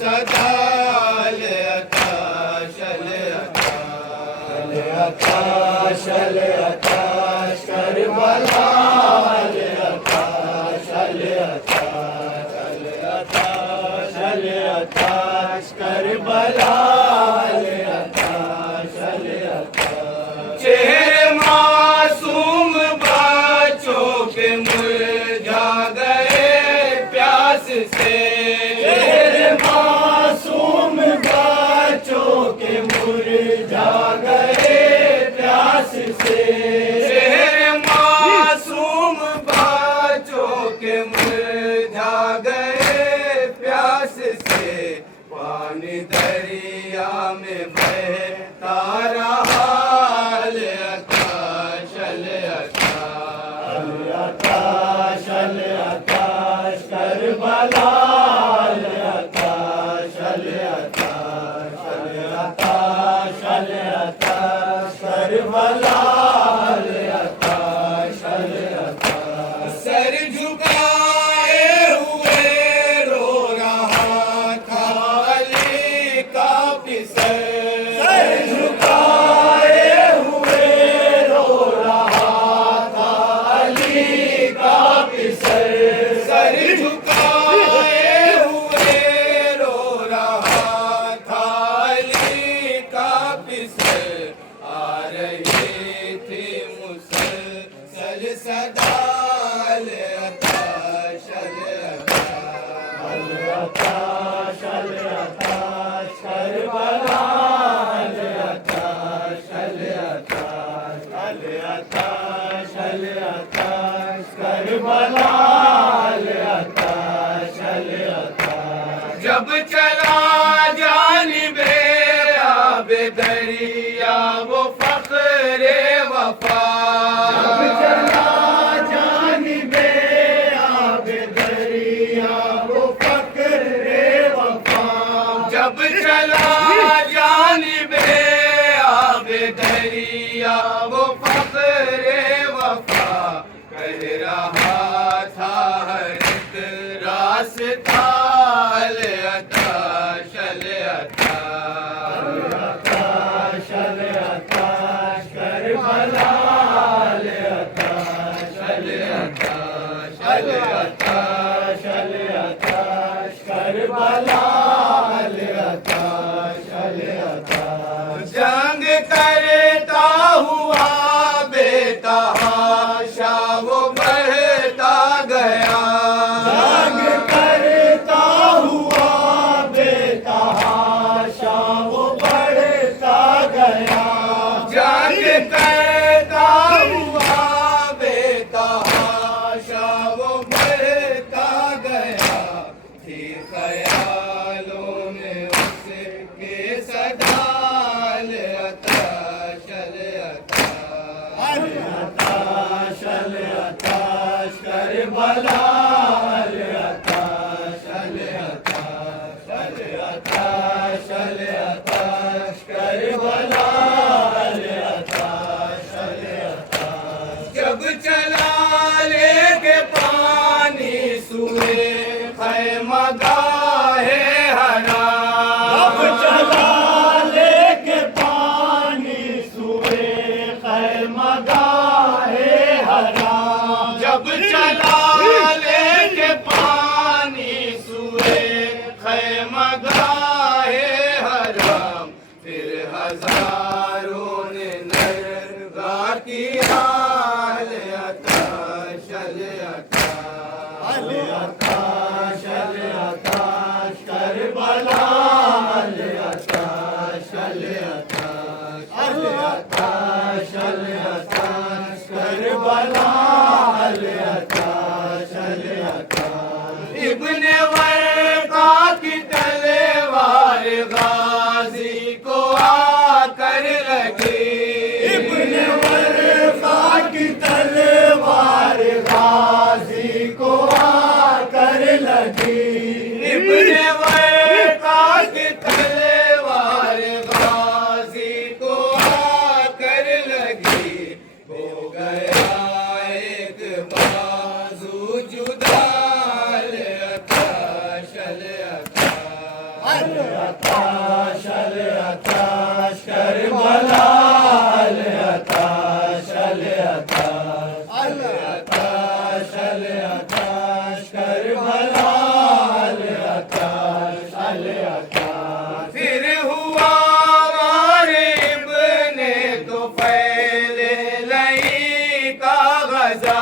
सदाल आकाश Karbala आकाश Karbala चेहरे मासूम बच्चों के मुरझा गए प्यास से चेहरे मासूम बच्चों के मुरझा गए प्यास से चेहरे मासूम बच्चों के मुरझा गए प्यास से पानी दरिया में बहता रहा आकाश करबला आकाश करबला सर झुकाए हुए रो रहा था अली का पिसर सर झुकाए हुए रो रहा था अली का पिसर सर झुकाए हुए रो रहा था अली का पिसर आ रही थी मुसलसल सदाल आकाश करबला आकाश करबला जब चला जानिबे आबे दरिया वो फख्रे वफा जब चला जानिबे आबे दरिया वो फख्रे वफा जब चला जानिबे आबे दरिया वो फख्रे वफा कह रहा था हर एक रास्ता जंग करता हुआ बेतहाशा वो बढ़ता गया जंग करता हुआ बेतहाशा वो बढ़ता गया जंग करता हुआ बेतहाशा वो बढ़ता गया थी ख्यालों में उसके सदाल आकाश करबला आकाश करबला जब चला लेके पानी सुए खैमा गाहे हरा जब चला लेके पानी सुए खैमा गाहे हरा जब चला लेके पानी सुए खैमा गाहे हरा फिर हजारों ने नरगा किया आकाश करबला आकाश करबला इब्ने वर्का की तलवार गाजी को आकर लगी इब्ने वर्का की तलवार गाजी को आकर लगी इब्ने वर्का अताश अताश करबला अताश अताश अताश करबला अताश अताश फिर हुआ मारे इब्ने तुफैल लई का गज़ा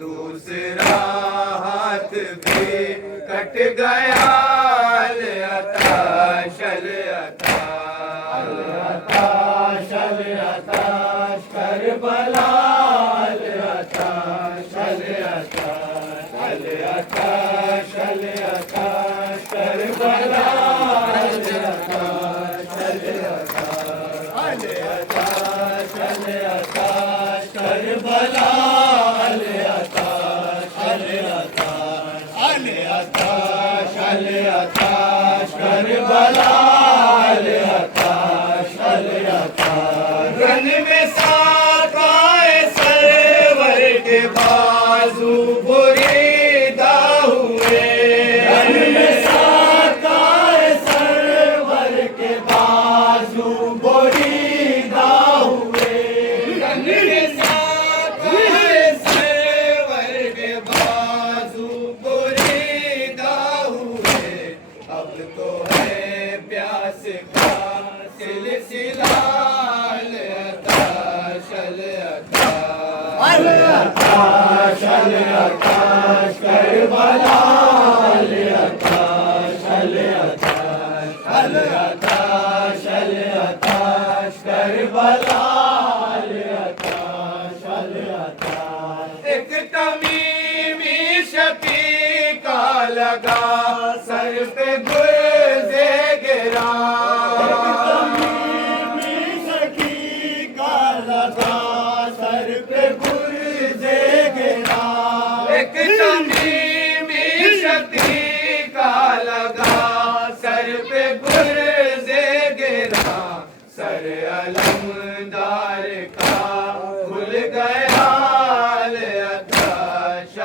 दूसरा हाथ भी कट गया अताश अताश अताश करबला अताश अताश अताश अताश करबला अताश अताश करबला अताश करबला अताश अताश रन में साकाए सरवर के बाजू बुरीदा हुए रन में साकाए सरवर के बाजू बुरीदा हुए रन में साकाए सरवर के बाजू अब तो है प्यास का सिलसिला अताश अताश अताश करबला अताश अताश अताश करबला अताश अताश एक तमीमी शफी का लगा सर पे गुर्ज़े गिरा तमीमी सखी का लगा सर पे गुर्ज़े गिरा एक तमीमी सखी का लगा सर पे गुर्ज़े गिरा सर अलमदार का खुल गया अताश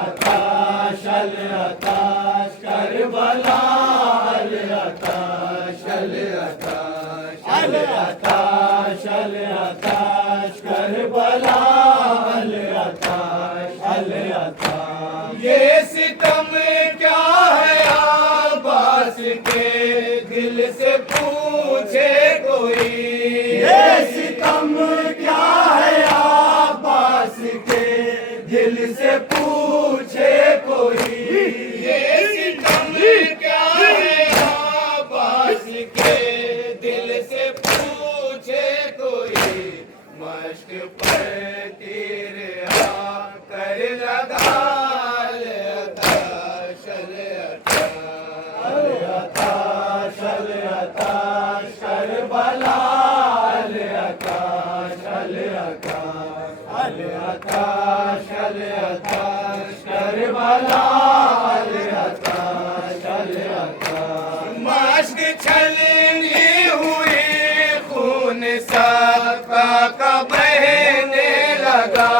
अताश अताश करबला अताश अताश अताश अताश करबला अताश अताश ये सितम क्या है अब्बास के दिल से पूछे कोई ये सितम क्या है अब्बास के दिल से पूछे कोई ये सितम क्या है अब्बास के दिल से पूछे कोई मश्क पर तीर आकर लगा अताश अताश अताश करबला अताश अताश अताश करबला अताश मश्क छलनी हुई खून साका का बहने लगा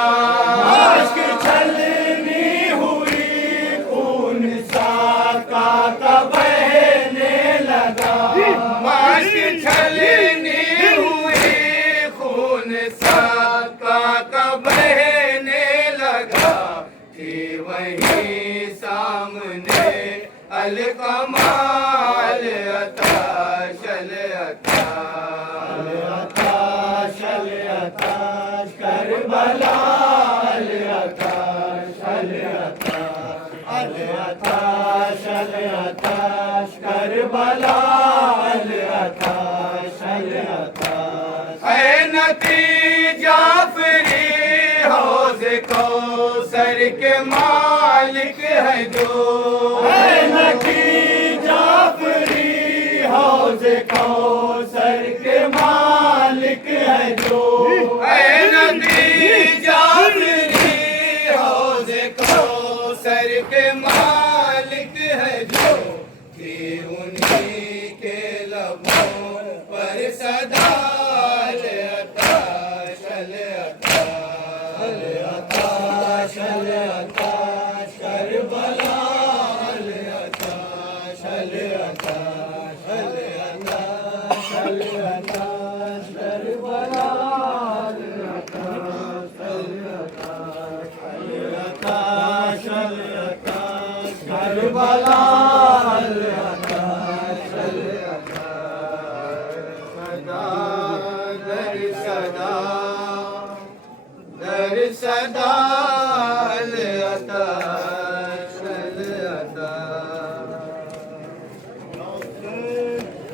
मश्क छलनी हुई खून साका का बहने लगा मश्क छलनी हुई खून साका का बहने लगा थी वहीं सामने अलकमाल अताश अताश अताश करबला अताश अताश अताश करबला अताश है नतीजा जाफरी हौज कौसर के मालिक है जो जाफरी हौज कौसर के मालिक है जो जाफरी हौज कौसर के मालिक करबला सदा दर सदा